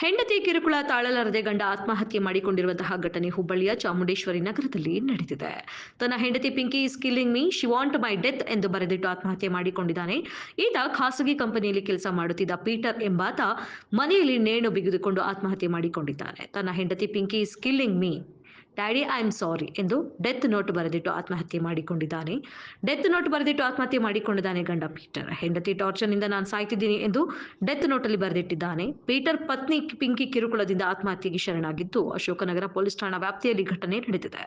ಹೆಂಡತಿ ಕಿರುಕುಳ ತಾಳಲಾರದೆ ಗಂಡ ಆತ್ಮಹತ್ಯೆ ಮಾಡಿಕೊಂಡಿರುವಂತಹ ಘಟನೆ ಹುಬ್ಬಳ್ಳಿಯ ಚಾಮುಂಡೇಶ್ವರಿ ನಗರದಲ್ಲಿ ನಡೆದಿದೆ. ತನ್ನ ಹೆಂಡತಿ Pinki is killing me, she want my death ಎಂದು ಬರೆದಿಟ್ಟು ಆತ್ಮಹತ್ಯೆ ಮಾಡಿಕೊಂಡಿದ್ದಾನೆ. ಈತ ಖಾಸಗಿ ಕಂಪನಿಯಲ್ಲಿ ಕೆಲಸ ಮಾಡುತ್ತಿದ್ದ ಪೀಟರ್ ಎಂಬಾತ ಮನೆಯಲ್ಲಿ ನೇಣು ಬಿಗಿದುಕೊಂಡು ಆತ್ಮಹತ್ಯೆ ಮಾಡಿಕೊಂಡಿದ್ದಾನೆ. ತನ್ನ ಹೆಂಡತಿ Pinki is killing me, daddy I am sorry ಎಂದು ಡೆತ್ ನೋಟ್ ಬರೆದಿಟ್ಟು ಆತ್ಮಹತ್ಯೆ ಮಾಡಿಕೊಂಡಿದ್ದಾನೆ. ಡೆತ್ ನೋಟ್ ಬರೆದಿಟ್ಟು ಆತ್ಮಹತ್ಯೆ ಮಾಡಿಕೊಂಡಿದ್ದಾನೆ ಗಂಡ ಪೀಟರ್. ಹೆಂಡತಿ ಟಾರ್ಚರ್ನಿಂದ ನಾನು ಸಾಯ್ತಿದ್ದೀನಿ ಎಂದು ಡೆತ್ ನೋಟಲ್ಲಿ ಬರೆದಿಟ್ಟಿದ್ದಾನೆ. ಪೀಟರ್ ಪತ್ನಿ ಪಿಂಕಿ ಕಿರುಕುಳದಿಂದ ಆತ್ಮಹತ್ಯೆಗೆ ಶರಣಾಗಿದ್ದು, ಅಶೋಕನಗರ ಪೊಲೀಸ್ ಠಾಣಾ ವ್ಯಾಪ್ತಿಯಲ್ಲಿ ಘಟನೆ ನಡೆದಿದೆ.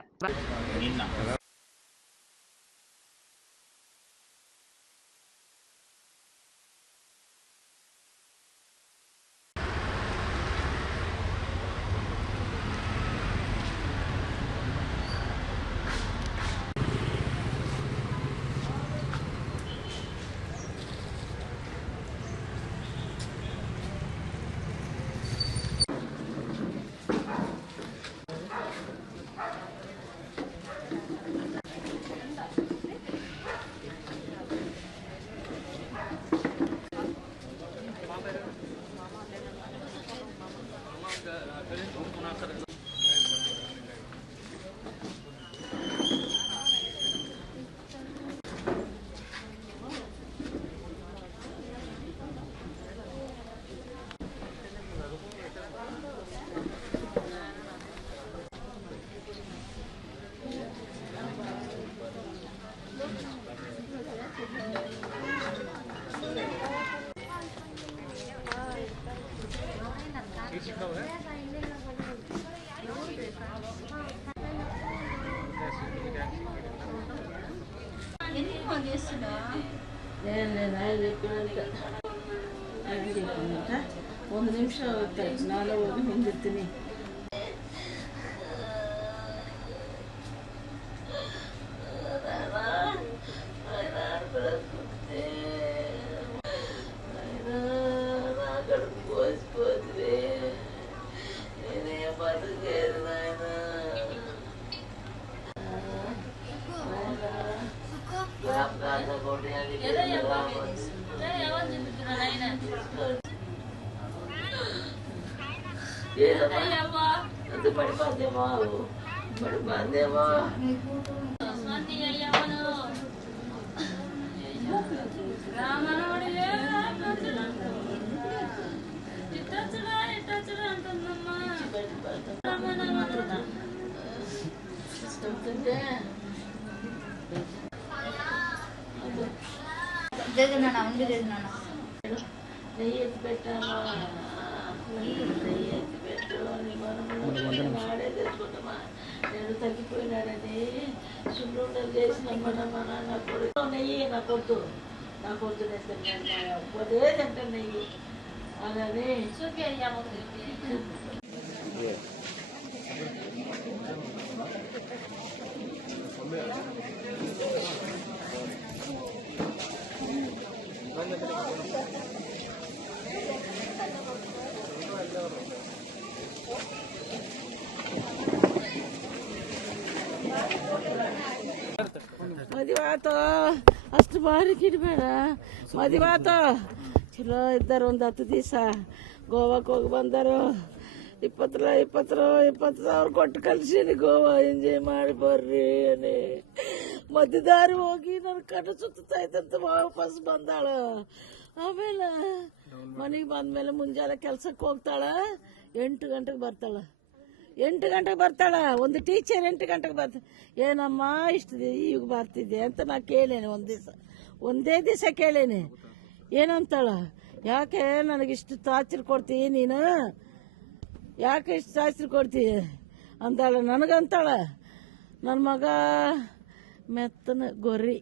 ಒಂದು ನಿಮಿಷ ನಾನು ಹೋಗಿ ಹಿಂದಿರ್ತೀನಿ. నేను తగ్గిపోయినాడని సున్నుండలు చేసినమ్మ నా కొడుకు నెయ్యి నాకొద్దు నేను పోతే తింటాను నెయ్యి అలానే ಮದುವೆ ಆತು ಅಷ್ಟು ಬಾರಿ ಕಿಡ್ಬೇಡ. ಮದುವೆ ಆತು ಚಲೋ ಇದ್ದಾರೆ. ಒಂದು 10 ದಿವಸ ಗೋವಾಕ್ಕೆ ಹೋಗಿ ಬಂದರು. 20,000 ಕೊಟ್ಟು ಕಲ್ಸೀನಿ. ಗೋವಾ ಎಂಜಾಯ್ ಮಾಡಿ ಬರ್ರಿ ಅನಿ ಮಧ್ಯದಾರಿ ಹೋಗಿ ನನ್ನ ಕಣ್ಣು ಸುತ್ತೈತಂತ ವಾಪಸ್ ಬಂದಾಳು. ಆಮೇಲೆ ಮನೆಗೆ ಬಂದ್ಮೇಲೆ ಮುಂಜಾನೆ ಕೆಲ್ಸಕ್ಕೆ ಹೋಗ್ತಾಳ. 8 ಗಂಟೆಗೆ ಬರ್ತಾಳ. ಒಂದು ಟೀಚರ್ 8 ಗಂಟೆಗೆ ಬರ್ತಾಳೆ. ಏನಮ್ಮ ಇಷ್ಟು ಈಗ ಬರ್ತಿದ್ದೆ ಅಂತ ನಾ ಕೇಳೇನೆ. ಒಂದೇ ದಿವಸ ಕೇಳೇನೆ. ಏನಂತಾಳ, ಯಾಕೆ ನನಗಿಷ್ಟು ಟಾರ್ಚರ್ ಕೊಡ್ತೀವಿ ನೀನು, ಯಾಕೆ ಇಷ್ಟು ಟಾರ್ಚರ್ ಕೊಡ್ತೀವಿ ಅಂತಾಳ. ನನಗಂತಾಳ ನನ್ನ ಮಗ ಮೆತ್ತನ ಗೊರಿ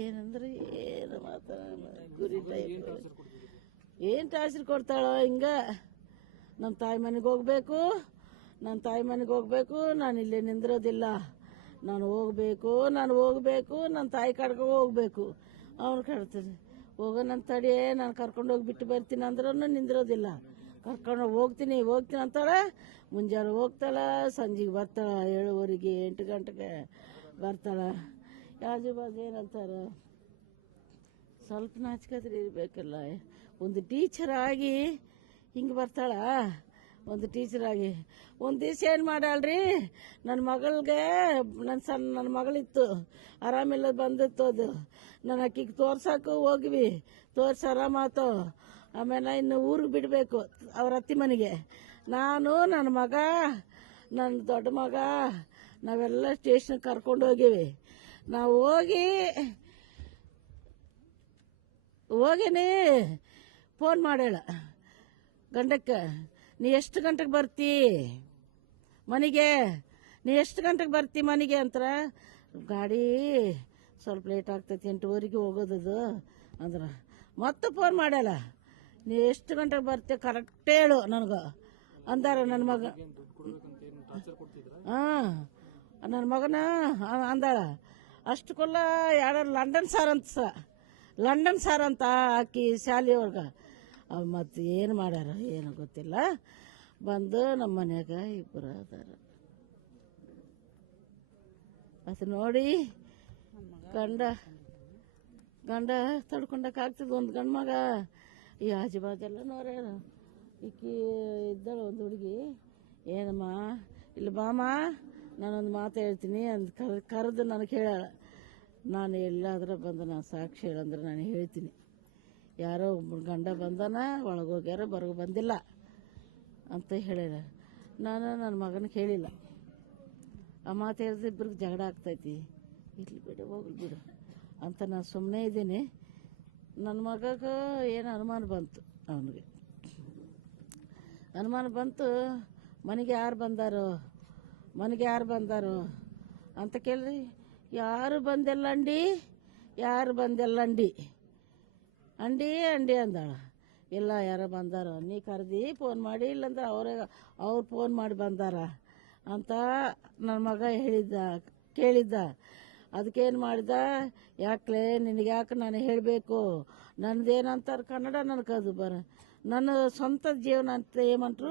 ಏನಂದ್ರೆ ಏನು ಗುರಿ ಟೈಪ್ ಏನು ಟಾರ್ಚರ್ ಕೊಡ್ತಾಳೋ ಹಿಂಗ. ನಮ್ಮ ತಾಯಿ ಮನೆಗೆ ಹೋಗ್ಬೇಕು, ನಾನು ಇಲ್ಲೇ ನಿಂದಿರೋದಿಲ್ಲ, ನಾನು ಹೋಗ್ಬೇಕು, ನನ್ನ ತಾಯಿ ಕಡ್ಕೊ ಹೋಗ್ಬೇಕು. ಅವ್ನು ಕಡ್ತಾನೆ ಹೋಗೋಣಂತ ತಡಿ, ನಾನು ಕರ್ಕೊಂಡೋಗಿ ಬಿಟ್ಟು ಬರ್ತೀನಿ ಅಂದ್ರೂ ನಿಂದಿರೋದಿಲ್ಲ. ಕರ್ಕೊಂಡು ಹೋಗ್ತೀನಿ ಅಂತಾಳೆ. ಮುಂಜಾನೆ ಹೋಗ್ತಾಳೆ, ಸಂಜೆಗೆ ಬರ್ತಾಳೆ. 7:30 8 ಗಂಟೆಗೆ ಬರ್ತಾಳೆ. ಯಾಜು ಬಾಜು ಏನಂತಾರೆ, ಸ್ವಲ್ಪ ನಾಚಿಕಾದ್ರೆ ಇರಬೇಕಲ್ಲ. ಒಂದು ಟೀಚರ್ ಆಗಿ ಹಿಂಗೆ ಬರ್ತಾಳ ಒಂದು ಟೀಚರಾಗಿ. ಒಂದು ದಿವಸ ಏನು ಮಾಡಾಳ್ರಿ, ನನ್ನ ಮಗಳಿಗೆ ನನ್ನ ಮಗಳಿತ್ತು ಆರಾಮಿಲ್ಲ ಬಂದಿತ್ತು. ಅದು ನಾನು ಆಕಿಗೆ ತೋರ್ಸಕ್ಕೆ ಹೋಗ್ವಿ, ತೋರ್ಸಿ ಆರಾಮಾತು. ಆಮೇಲೆ ಇನ್ನು ಊರಿಗೆ ಬಿಡಬೇಕು ಅವ್ರ ಅತ್ತಿ ಮನೆಗೆ. ನಾನು ನನ್ನ ಮಗ ನನ್ನ ದೊಡ್ಡ ಮಗ ನಾವೆಲ್ಲ ಸ್ಟೇಷನ್ಗೆ ಕರ್ಕೊಂಡು ಹೋಗಿವಿ. ನಾವು ಹೋಗೇನೆ ಫೋನ್ ಮಾಡ್ಯಾಳ ಗಂಡಕ್ಕೆ, ನೀ ಎಷ್ಟು ಗಂಟೆಗೆ ಬರ್ತಿ ಮನೆಗೆ, ನೀ ಎಷ್ಟು ಗಂಟೆಗೆ ಬರ್ತಿ ಮನೆಗೆ ಅಂತಾರೆ. ಗಾಡಿ ಸ್ವಲ್ಪ ಲೇಟ್ ಆಗ್ತೈತಿ, 8:30 ಹೋಗೋದದು ಅಂದ್ರೆ. ಮತ್ತೆ ಫೋನ್ ಮಾಡ್ಯಾಳ, ನೀ ಎಷ್ಟು ಗಂಟೆಗೆ ಬರ್ತಿ ಕರೆಕ್ಟ್ ಹೇಳು ನನಗೆ ಅಂದಾರ ನನ್ನ ಮಗ. ಹಾಂ, ನನ್ನ ಮಗನ ಅಂದಾಳ. ಅಷ್ಟಕ್ಕೆಲ್ಲ ಯಾರು ಲಂಡನ್ ಸಾರ್ ಅಂತ ಹಾಕಿ ಶಾಲೆಯೊಳಗೆ. ಮತ್ತು ಏನು ಮಾಡ್ಯಾರ ಏನು ಗೊತ್ತಿಲ್ಲ. ಬಂದು ನಮ್ಮ ಮನ್ಯಾಗ ಇಬ್ಬರು ಅದಾರ. ಅದು ನೋಡಿ ಗಂಡ ತಡ್ಕೊಂಡಕ್ಕಾಗ್ತದೆ. ಒಂದು ಗಂಡು ಮಗ ಈ ಆಜು ಬಾಜೆಲ್ಲ ನೋಡ್ಯಾರ. ಈಕಿ ಇದ್ದಾಳೆ ಒಂದು ಹುಡುಗಿ, ಏನಮ್ಮ ಇಲ್ಲಿ ಬಾಮ ನಾನೊಂದು ಮಾತು ಹೇಳ್ತೀನಿ ಅಂದ್ ಕರೆದು ನನಗೆ ಹೇಳಾಳ. ನಾನು ಎಲ್ಲಾದ್ರೆ ಬಂದು ನಾನು ಸಾಕ್ಷಿ ಹೇಳಂದ್ರೆ ನಾನು ಹೇಳ್ತೀನಿ. ಯಾರೋ ಗಂಡ ಬಂದನ, ಒಳಗೋಗ್ಯಾರ, ಹೊರಗೆ ಬಂದಿಲ್ಲ ಅಂತ ಹೇಳ್ಯಾರ. ನಾನು ನನ್ನ ಮಗನಿಗೆ ಹೇಳಿಲ್ಲ. ಆ ಮಾತು ಹೇಳಿದ್ರೆ ಇಬ್ಬರಿಗೆ ಜಗಳ ಆಗ್ತೈತಿ, ಇರ್ಲಿ ಬಿಡು ಹೋಗ್ಲಿ ಬಿಡು ಅಂತ ನಾನು ಸುಮ್ಮನೆ ಇದ್ದೀನಿ. ನನ್ನ ಮಗಗೆ ಏನು ಅನುಮಾನ ಬಂತು, ಅವನಿಗೆ ಅನುಮಾನ ಬಂತು. ಮನೆಗೆ ಯಾರು ಬಂದಾರೋ ಅಂತ ಕೇಳಿದ್ರಿ. ಯಾರು ಬಂದಿಲ್ಲ ಅಂಡಿ ಅಂದಾಳ. ಇಲ್ಲ ಯಾರೋ ಬಂದಾರ, ನೀ ಕರೆದಿ ಫೋನ್ ಮಾಡಿ, ಇಲ್ಲಂದ್ರೆ ಅವ್ರು ಫೋನ್ ಮಾಡಿ ಬಂದಾರ ಅಂತ ನನ್ನ ಮಗ ಕೇಳಿದ್ದ. ಅದಕ್ಕೇನು ಮಾಡಿದ, ಯಾಕಲೇ ನಿನಗೆ ಯಾಕೆ ನಾನು ಹೇಳಬೇಕು, ನನ್ನದೇನಂತಾರೆ ಕನ್ನಡ ನನಗದು ನನ್ನ ಸ್ವಂತ ಜೀವನ ಅಂತ ಏಮಂಟ್ರು.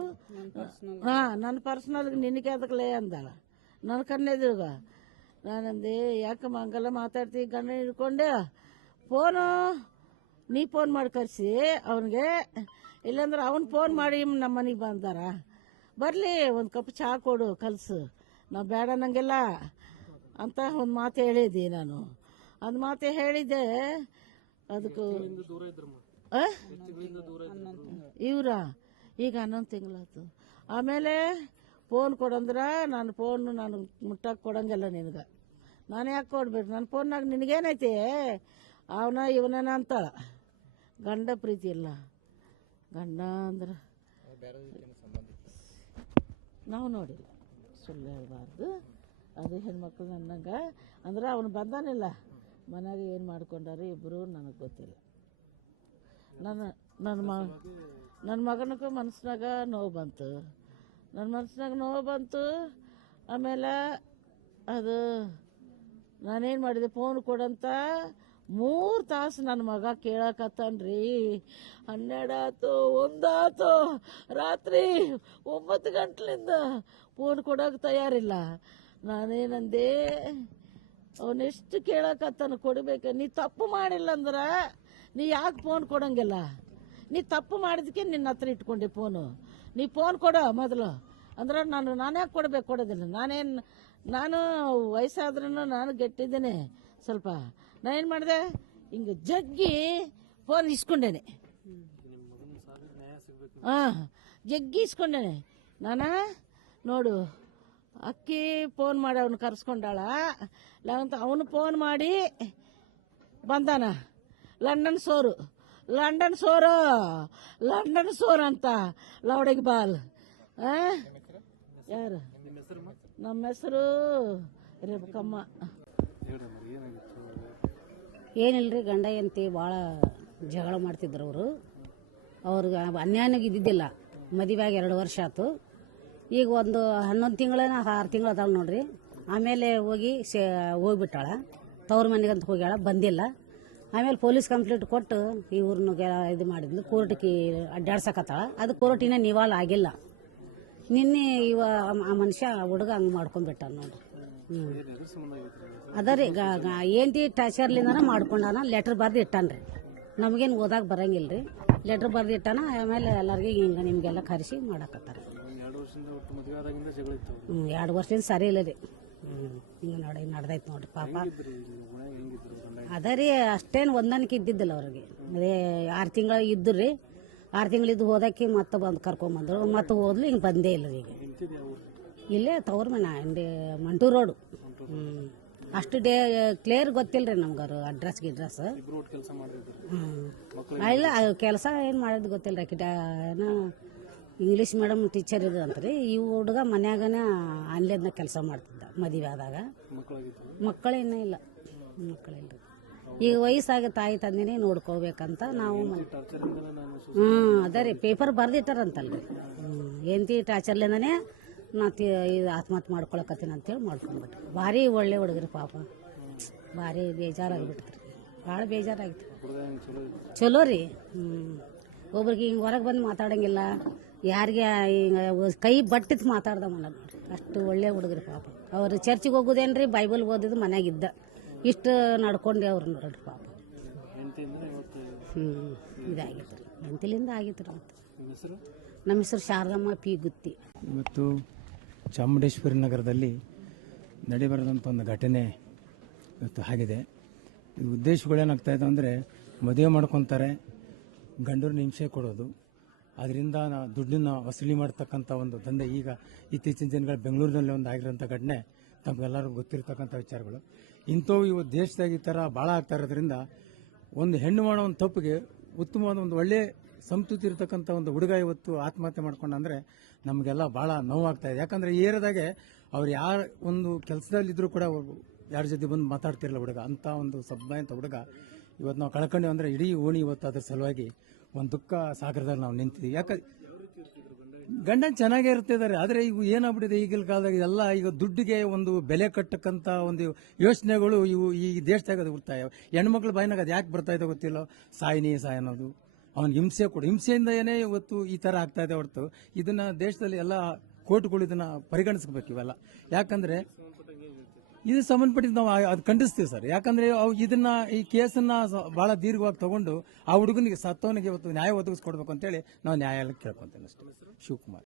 ಹಾಂ, ನನ್ನ ಪರ್ಸ್ನಲ್ಗೆ ನಿನಗೆ ಅದಕ್ಕಲೇ ಅಂದಾಳ ನನ್ನ ಕಣ್ಣೆದುರುಗ. ನಾನಂದೆ, ಯಾಕಮ್ಮ ಹಂಗೆಲ್ಲ ಮಾತಾಡ್ತೀವಿ ಗಂಡ ಹಿಡ್ಕೊಂಡೆ, ನೀ ಫೋನ್ ಮಾಡಿ ಕರೆಸಿ ಅವನಿಗೆ, ಇಲ್ಲಾಂದ್ರೆ ಅವ್ನು ಫೋನ್ ಮಾಡಿ ನಮ್ಮ ಮನೆಗೆ ಬಂದಾರ, ಬರಲಿ ಒಂದು ಕಪ್ ಚಹಾ ಕೊಡು ಕಲಸು, ನಾವು ಬೇಡ ನಂಗೆಲ್ಲ ಅಂತ ಒಂದು ಮಾತು ಹೇಳಿದ್ದೆ ನಾನು. ಒಂದು ಮಾತು ಹೇಳಿದ್ದೆ. ಅದಕ್ಕೂ ಇವ್ರ ಈಗ 11 ತಿಂಗಳಾಯ್ತು. ಆಮೇಲೆ ಫೋನ್ ಕೊಡಂದ್ರೆ ನಾನು ಮುಟ್ಟಕ್ಕೆ ಕೊಡಂಗಿಲ್ಲ ನಿನಗೆ. ನಾನು ಯಾಕೆ ಕೊಡ್ಬೇಕು, ನನ್ನ ಫೋನ್ನಾಗ ನಿನಗೇನೈತಿ, ಇವನ ಅಂತಾಳ. ಗಂಡ ಪ್ರೀತಿ ಇಲ್ಲ. ಗಂಡ ಅಂದ್ರೆ ನಾವು ನೋಡಿಲ್ಲ, ಸುಳ್ಳು ಹೇಳಬಾರ್ದು. ಅದು ಹೆಣ್ಮಕ್ಳು ನನ್ನಂಗೆ ಅಂದ್ರೆ ಅವನು ಬಂದಾನಿಲ್ಲ ಮನೆಯಾಗ, ಏನು ಮಾಡ್ಕೊಂಡಾರು ಇಬ್ಬರು ನನಗೆ ಗೊತ್ತಿಲ್ಲ. ನನ್ನ ಮಗನಿಗೂ ಮನಸ್ಸಿನಾಗ ನೋವು ಬಂತು. ಆಮೇಲೆ ಅದು ನಾನೇನು ಮಾಡಿದೆ, ಫೋನ್ ಕೊಡಂತ 3 ತಾಸು ನನ್ನ ಮಗ ಕೇಳಕತ್ತಾನ್ರಿ. 12 ಆಯ್ತು, 1 ಆಯ್ತು, ರಾತ್ರಿ 9 ಗಂಟಲಿಂದ ಫೋನ್ ಕೊಡೋಕೆ ತಯಾರಿಲ್ಲ. ನಾನೇನಂದೆ, ಅವನೆಷ್ಟು ಕೇಳಕತ್ತಾನ ಕೊಡಬೇಕು. ನೀ ತಪ್ಪು ಮಾಡಿಲ್ಲ ಅಂದ್ರೆ ನೀ ಯಾಕೆ ಫೋನ್ ಕೊಡಂಗಿಲ್ಲ? ನೀ ತಪ್ಪು ಮಾಡಿದಕ್ಕೆ ನಿನ್ನ ಹತ್ರ ಇಟ್ಕೊಂಡೆ ಫೋನು. ನೀ ಫೋನ್ ಕೊಡೋ ಮೊದಲು ಅಂದ್ರೆ ನಾನು ಯಾಕೆ ಕೊಡೋದಿಲ್ಲ. ನಾನು ವಯಸ್ಸಾದ್ರೂ ನಾನು ಗಟ್ಟಿದ್ದೇನೆ ಸ್ವಲ್ಪ. ನಾನೇನು ಮಾಡಿದೆ, ಹಿಂಗೆ ಜಗ್ಗಿ ಫೋನ್ ಇಸ್ಕೊಂಡೇನೆ. ಹಾಂ, ಜಗ್ಗಿ ಇಸ್ಕೊಂಡೇನೆ ನಾನು. ನೋಡು, ಅಕ್ಕಿ ಫೋನ್ ಮಾಡಿ ಅವನು ಕರ್ಸ್ಕೊಂಡಾಳ. ಅವನು ಫೋನ್ ಮಾಡಿ ಬಂದಾನ. ಲಂಡನ್ ಸೋರು ಅಂತ ಲೌಡಗಿ ಬಾಲ್. ಯಾರು? ನಮ್ಮ ಹೆಸರು ರೇಬಕಮ್ಮ. ಏನಿಲ್ರಿ, ಗಂಡ ಹೆಂಡತಿ ಭಾಳ ಜಗಳ ಮಾಡ್ತಿದ್ರು ಅವ್ರಿಗೆ ಅನ್ಯಾಯನಾಗ ಇದ್ದಿದ್ದಿಲ್ಲ. ಮದುವೆ ಆಗಿ 2 ವರ್ಷ ಆಯ್ತು. ಈಗ ಒಂದು 11 ತಿಂಗಳೇನ 6 ತಿಂಗಳು ಅದಾವ ನೋಡ್ರಿ. ಆಮೇಲೆ ಹೋಗ್ಬಿಟ್ಟಾಳ ತವ್ರ ಮನೆಗಂತ ಹೋಗ್ಯಾಳ, ಬಂದಿಲ್ಲ. ಆಮೇಲೆ ಪೊಲೀಸ್ ಕಂಪ್ಲೇಂಟ್ ಕೊಟ್ಟು ಇವ್ರನ್ನ ಇದು ಮಾಡಿದ್ಲು, ಕೋರ್ಟ್ಗೆ ಅಡ್ಡಾಡ್ಸಕತ್ತಾಳ. ಅದು ಕೋರ್ಟಿನ ನಿವಾಲ ಆಗಿಲ್ಲ. ನಿನ್ನೆ ಆ ಮನುಷ್ಯ ಹುಡುಗ ಹಂಗೆ ಮಾಡ್ಕೊಂಡ್ಬಿಟ್ಟ ನೋಡ್ರಿ. ಅದರಿ ఏంటి ಟಾರ್ಚರ್ಲಿಂದನ ಮಾಡ್ಕೊಂಡಾನ. ಲೆಟರ್ ಬರ್ದು ಇಟ್ಟಾನ್ರಿ. ನಮಗೇನು ಓದಾಕ ಬರಂಗಿಲ್ರಿ. ಲೆಟ್ರ್ ಬರ್ದಿಟ್ಟಾನ. ಆಮೇಲೆ ಎಲ್ಲರಿಗೆ ಹಿಂಗೆ ನಿಮಗೆಲ್ಲ ಕರೆಸಿ ಮಾಡಕತ್ತಾರೆ. 2 ವರ್ಷದಿಂದ ಒಟ್ಟು ಮದುವೆ ಆದಾಗಿಂದ ಜಗಳ ಇತ್ತು. 2 ವರ್ಷದಿಂದ ಸರಿ ಇಲ್ಲ ರೀ. ಹಿಂಗೆ ನಡ್ದೈತೆ ನೋಡ್ರಿ ಪಾಪ. ಅದ ರೀ ಅಷ್ಟೇನು ಹೊಂದಾಣಿಕೆ ಇದ್ದಿದ್ದಿಲ್ಲ ಅವ್ರಿಗೆ. ಅದೇ 6 ತಿಂಗಳು ಇದ್ದು ರೀ. 6 ತಿಂಗಳಿದ್ದು ಹೋದಕ್ಕೆ ಮತ್ತೆ ಬಂದು ಕರ್ಕೊಂಬಂದ್ರು. ಮತ್ತೆ ಹೋದ್ಲು ಹಿಂಗೆ ಬಂದೇ ಇಲ್ಲ ರೀ. ಈಗ ಇಲ್ಲೇ ತವ್ರ ಮನೆ ಮಂಟೂರು ರೋಡು. ಅಷ್ಟು ಕ್ಲಿಯರ್ ಗೊತ್ತಿಲ್ಲ ರೀ ನಮ್ಗೆ ಅವ್ರು ಅಡ್ರೆಸ್. ಕೆಲಸ ಮಾಡಿದ್ರು. ಇಲ್ಲ ಕೆಲಸ ಏನು ಮಾಡೋದು ಗೊತ್ತಿಲ್ಲ ರೀ. ಏನೋ ಇಂಗ್ಲೀಷ್ ಮೀಡಿಯಮ್ ಟೀಚರ್ ಇದಂತ್ರಿ. ಈ ಹುಡುಗ ಮನ್ಯಾಗನ ಆನ್ಲೈನ್ದಾಗ ಕೆಲಸ ಮಾಡ್ತಿದ್ದ ಮದುವೆ ಆದಾಗ. ಮಕ್ಕಳೇನೂ ಇಲ್ಲ. ಮಕ್ಕಳಿಲ್ಲ ರೀ. ಈಗ ವಯಸ್ಸಾಗಿ ತಾಯಿ ತಂದೆನೇ ನೋಡ್ಕೋಬೇಕಂತ ನಾವು ಅದೇ ರೀ ಪೇಪರ್ ಬರ್ದಿಟ್ಟಾರಂತಲ್ರಿ. ಎಂತಿ ಟಾರ್ಚರ್ಲಿಂದನೇ ನಾ ಇದು ಆತ್ಮಹತ್ಯೆ ಮಾಡ್ಕೊಳಕತ್ತೀನಿ ಅಂತೇಳಿ ಮಾಡ್ಕೊಂಡ್ಬಿಟ್ರಿ. ಭಾರಿ ಒಳ್ಳೆ ಹುಡುಗರು ಪಾಪ. ಭಾರಿ ಬೇಜಾರಾಗಿಬಿಟ್ರಿ. ಭಾಳ ಬೇಜಾರಾಗಿತ್ತು. ಚಲೋ ರೀ. ಒಬ್ರಿಗೆ ಹಿಂಗೆ ಹೊರಗೆ ಬಂದು ಮಾತಾಡಂಗಿಲ್ಲ. ಯಾರಿಗೆ ಹಿಂಗೆ ಕೈ ಬಟ್ಟಿತ್ತು ಮಾತಾಡ್ದವಲ್ಲ ನೋಡ್ರಿ. ಅಷ್ಟು ಒಳ್ಳೆ ಹುಡುಗರು ಪಾಪ. ಅವ್ರು ಚರ್ಚಿಗೆ ಹೋಗೋದೇನ್ರಿ, ಬೈಬಲ್ ಓದಿದ್ದು ಮನ್ಯಾಗಿದ್ದ. ಇಷ್ಟು ನಡ್ಕೊಂಡೆ ಅವ್ರು ನೋಡ್ರಿ ಪಾಪ. ಇದಾಗಿತ್ತು ರೀ. ಎಂತಿಲಿಂದ ಆಗಿತ್ತು ರೀ. ಮತ್ತು ನಮ್ಮ ಹೆಸರು ಶಾರದಮ್ಮ ಪಿ ಗುತ್ತಿ. ಇವತ್ತು ಚಾಮುಂಡೇಶ್ವರಿ ನಗರದಲ್ಲಿ ನಡೆಬಾರದಂಥ ಒಂದು ಘಟನೆ ಇವತ್ತು ಆಗಿದೆ. ಈ ಉದ್ದೇಶಗಳೇನಾಗ್ತಾಯಿದೆ ಅಂದರೆ ಮದುವೆ ಮಾಡ್ಕೊತಾರೆ, ಗಂಡರನ್ನ ಹಿಂಸೆ ಕೊಡೋದು, ಅದರಿಂದ ದುಡ್ಡನ್ನ ವಸೂಲಿ ಮಾಡ್ತಕ್ಕಂಥ ಒಂದು ದಂಧೆ ಈಗ ಇತ್ತೀಚಿನ ದಿನಗಳ ಬೆಂಗಳೂರಿನಲ್ಲಿ ಒಂದು ಆಗಿರೋಂಥ ಘಟನೆ ತಮಗೆಲ್ಲರಿಗೂ ಗೊತ್ತಿರತಕ್ಕಂಥ ವಿಚಾರಗಳು. ಇಂಥವು ಇವತ್ತು ದೇಶದಾಗ ಈ ಥರ ಭಾಳ ಆಗ್ತಾ ಇರೋದ್ರಿಂದ ಒಂದು ಹೆಣ್ಣು ಮಾಡೋ ಒಂದು ತಪ್ಪಿಗೆ ಉತ್ತಮವಾದ ಒಂದು ಒಳ್ಳೆ ಸಂತೃಪ್ತಿ ಇರತಕ್ಕಂಥ ಒಂದು ಹುಡುಗ ಇವತ್ತು ಆತ್ಮಹತ್ಯೆ ಮಾಡ್ಕೊಂಡಂದ್ರೆ ನಮಗೆಲ್ಲ ಭಾಳ ನೋವಾಗ್ತಾ ಇದೆ. ಯಾಕಂದರೆ ಈ ಏರಿಯಾದಾಗೆ ಅವ್ರು ಯಾರು ಒಂದು ಕೆಲಸದಲ್ಲಿದ್ದರೂ ಕೂಡ ಯಾರ ಜೊತೆ ಬಂದು ಮಾತಾಡ್ತಿರಲ್ಲ ಹುಡುಗ. ಅಂಥ ಒಂದು ಸಬ್ಬಾಯಂತ ಹುಡುಗ ಇವತ್ತು ನಾವು ಕಳ್ಕೊಂಡೇವು ಅಂದರೆ ಇಡೀ ಓಣಿ ಇವತ್ತು ಅದ್ರ ಸಲುವಾಗಿ ಒಂದು ದುಃಖ ಸಾಗರದಲ್ಲಿ ನಾವು ನಿಂತಿದ್ದೀವಿ. ಯಾಕೆ ಗಂಡನ ಚೆನ್ನಾಗೇ ಇರ್ತಿದ್ದಾರೆ, ಆದರೆ ಇವು ಏನಾಗ್ಬಿಟ್ಟಿದೆ ಈಗಿನ ಕಾಲದಾಗ ಎಲ್ಲ ಈಗ ದುಡ್ಡಿಗೆ ಒಂದು ಬೆಲೆ ಕಟ್ಟಕ್ಕಂಥ ಒಂದು ಯೋಚನೆಗಳು ಇವು ಈ ದೇಶದಾಗ ಅದು ಹುಡ್ತಾ ಇವೆ. ಹೆಣ್ಮಕ್ಳ ಬಾಯಿನಾಗ ಅದು ಯಾಕೆ ಬರ್ತಾ ಇದೆ ಗೊತ್ತಿಲ್ಲ. ಸಾಯಿ ಅನ್ನೋದು, ಅವ್ನಿಗೆ ಹಿಂಸೆ ಕೊಡು, ಹಿಂಸೆಯಿಂದ ಏನೇ ಇವತ್ತು ಈ ಥರ ಆಗ್ತಾ ಇದೆ ಹೊರತು ಇದನ್ನ ದೇಶದಲ್ಲಿ ಎಲ್ಲ ಕೋರ್ಟ್ಗಳು ಇದನ್ನ ಪರಿಗಣಿಸ್ಬೇಕು ಇವೆಲ್ಲ. ಯಾಕಂದ್ರೆ ಇದು ಸಂಬಂಧಪಟ್ಟಿದ್ದು ನಾವು ಅದು ಖಂಡಿಸ್ತೀವಿ ಸರ್. ಯಾಕಂದ್ರೆ ಇದನ್ನ ಈ ಕೇಸನ್ನ ಬಹಳ ದೀರ್ಘವಾಗಿ ತಗೊಂಡು ಆ ಹುಡುಗನಿಗೆ ಸತ್ತವನಿಗೆ ಇವತ್ತು ನ್ಯಾಯ ಒದಗಿಸ್ಕೊಡ್ಬೇಕು ಅಂತೇಳಿ ನಾವು ನ್ಯಾಯಾಲಯಕ್ಕೆ ಕೇಳ್ಕೊಂತೇನೆ ಅಷ್ಟೇ. ಶಿವಕುಮಾರ್.